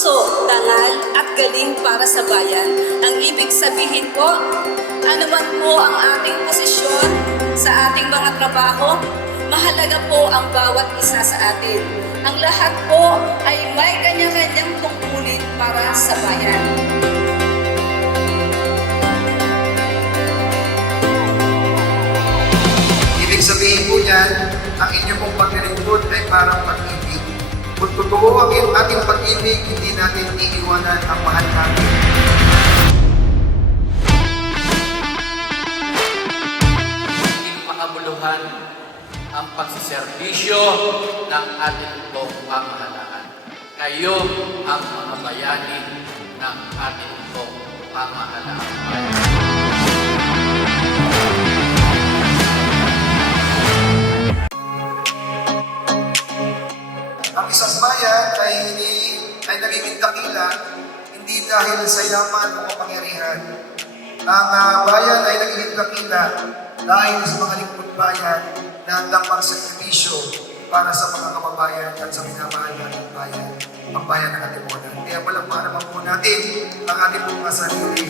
puso, dangal at galing para sa bayan. Ang ibig sabihin po, anuman po ang ating posisyon sa ating mga trabaho, mahalaga po ang bawat isa sa atin. Ang lahat po ay may kanya-kanyang tungkulin para sa bayan. Ibig sabihin po niyan, ang inyong pong paglilingkod ay parang pag-ibig. Kung totoo ang ating pag-ibig, hindi natin iiwanan ang mahal natin. Hindi makabuluhan ang pagsiservisyo ng ating pong pamahalaan. Kayo ang mga bayani ng ating pong pamahalaan. Ang isang bayan ay nagiging dakila hindi dahil sa yaman o kapangyarihan. Ang bayan ay nagiging dakila dahil sa mga lingkod bayan na handang magsakripisyo para sa mga kababayan at sa minamahal nating bayan, ang bayan ng Antipona. Kaya palagpakan naman po natin ang ating mga sarili.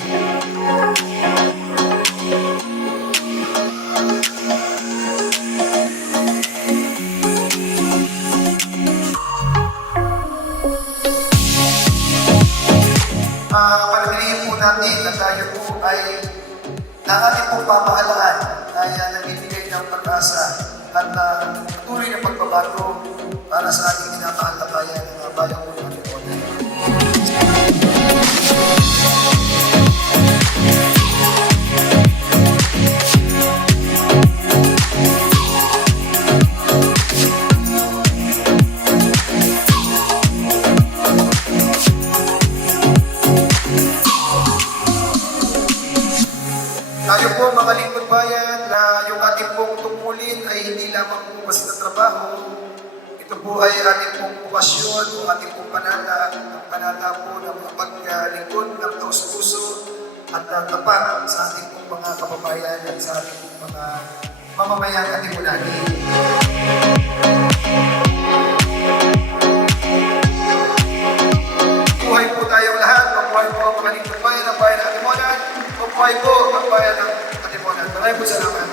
Panagilihin po natin na tayo po ay ng ating pong pamahalaan ay nagbibigay ng pag-asa at patuloy na pagbabago para sa ating minamahal na bayan ng bayan po ng Antipona. Tayo po mga lingkod bayan na yung ating pong tungkulin ay hindi lamang po basta trabaho. Ito po ay ating pong bukasyon o ating pong panata, ang panata po ng mga paglingkod ng taus-puso at tapat sa ating pong mga kababayan at sa ating pong mga mamamayang Antipolani. Buhay po tayong lahat, mabuhay po ang mga lingkod bayan ng bayan ng Antipona. Mabuhay po ang bayan ng Antipona. Maraming po salamat.